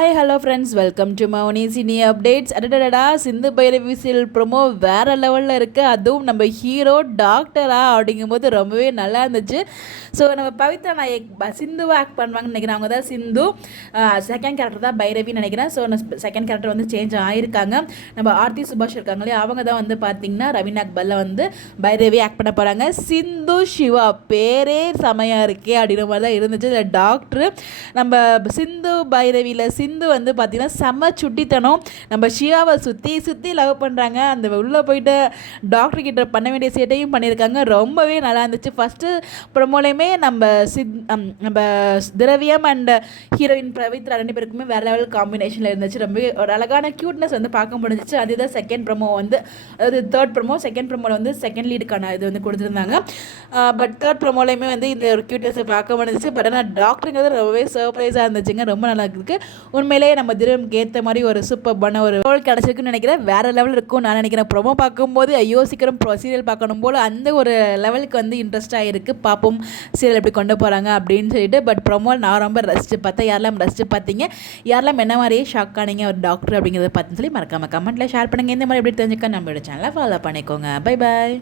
Hi hello friends, welcome to Mouni cine updates. அடடடா, Sindhu Bhairavi serial promo வேறு லெவலில் இருக்குது. அதுவும் நம்ம ஹீரோ டாக்டரா அப்படிங்கும்போது ரொம்பவே நல்லா இருந்துச்சு. ஸோ நம்ம பவித்ரா நாயக் சிந்துவை ஆக்ட் பண்ணுவாங்கன்னு நினைக்கிறேன். அவங்க தான் சிந்து, செகண்ட் கேரக்டர் தான் பைரவின்னு நினைக்கிறேன். ஸோ செகண்ட் கேரக்டர் வந்து சேஞ்ச் ஆகிருக்காங்க. நம்ம ஆர்த்தி சுபாஷ் இருக்காங்களே, அவங்க தான் வந்து பார்த்திங்கன்னா ரவீனா அக்பரில் வந்து பைரவி ஆக்ட் பண்ண போகிறாங்க. சிந்து சிவா பேரே செமையாக இருக்கே அப்படின்ற மாதிரி தான் இருந்துச்சு. இதில் டாக்டரு நம்ம சிந்து பைரவியில் சிந்து வந்து பார்த்திங்கன்னா செம்ம சுட்டித்தனம். நம்ம ஷியாவை சுற்றி லவ் பண்ணுறாங்க. அந்த உள்ளே போயிட்டு டாக்டர் கிட்ட பண்ண வேண்டிய சேட்டையும் பண்ணியிருக்காங்க. ரொம்பவே நல்லா இருந்துச்சு. ஃபஸ்ட்டு ப்ரொமோலையுமே நம்ம திரவியம் அண்ட் ஹீரோயின் பவித்ரா ரெண்டு பேருக்குமே வேறு லெவல் காம்பினேஷனில் இருந்துச்சு. ரொம்பவே ஒரு அழகான க்யூட்னஸ் வந்து பார்க்க முடிஞ்சிச்சு. அதுதான் செகண்ட் ப்ரொமோ வந்து, அதாவது தேர்ட் ப்ரொமோ. செகண்ட் ப்ரொமோவில் வந்து செகண்ட் லீடுக்கான இது வந்து கொடுத்துருந்தாங்க. பட் தேர்ட் ப்ரொமோலையுமே வந்து இந்த ஒரு க்யூட்னஸை பார்க்க முடிஞ்சிச்சு. பட் ஆனால் டாக்டருங்கிறது ரொம்பவே சர்ப்ரைஸாக இருந்துச்சுங்க. ரொம்ப நல்லா இருக்குது. உண்மையிலேயே நம்ம திரவியம்க்கு ஏற்ற மாதிரி ஒரு சூப்பர்பான ஒரு ரோல் கிடச்சிருக்குன்னு நினைக்கிறேன். வேறு லெவல் இருக்கும் நான் நினைக்கிறேன். ப்ரொமோ பார்க்கும்போது ஐயோ சீக்கிரம் சீரியல் பார்க்கணும் போல் அந்த ஒரு லெவலுக்கு வந்து இன்ட்ரெஸ்ட்டாக இருக்குது. பார்ப்போம் சீரியல் எப்படி கொண்டு போகிறாங்க அப்படின்னு சொல்லிட்டு. பட் ப்ரொமோ நான் ரொம்ப ரசித்து பார்த்தேன். யாரெல்லாம் ரசித்து பார்த்தீங்க, யாரெல்லாம் என்ன மாதிரியே ஷாக் ஆனீங்க ஒரு டாக்டர் அப்படிங்கிறத பார்த்துன்னு சொல்லி மறக்காமல் கமெண்ட்டில் ஷேர் பண்ணுங்கள். இந்த மாதிரி எப்படி தெரிஞ்சுக்க நம்மளோட சேனலை ஃபாலோ பண்ணிக்கோங்க. Bye bye.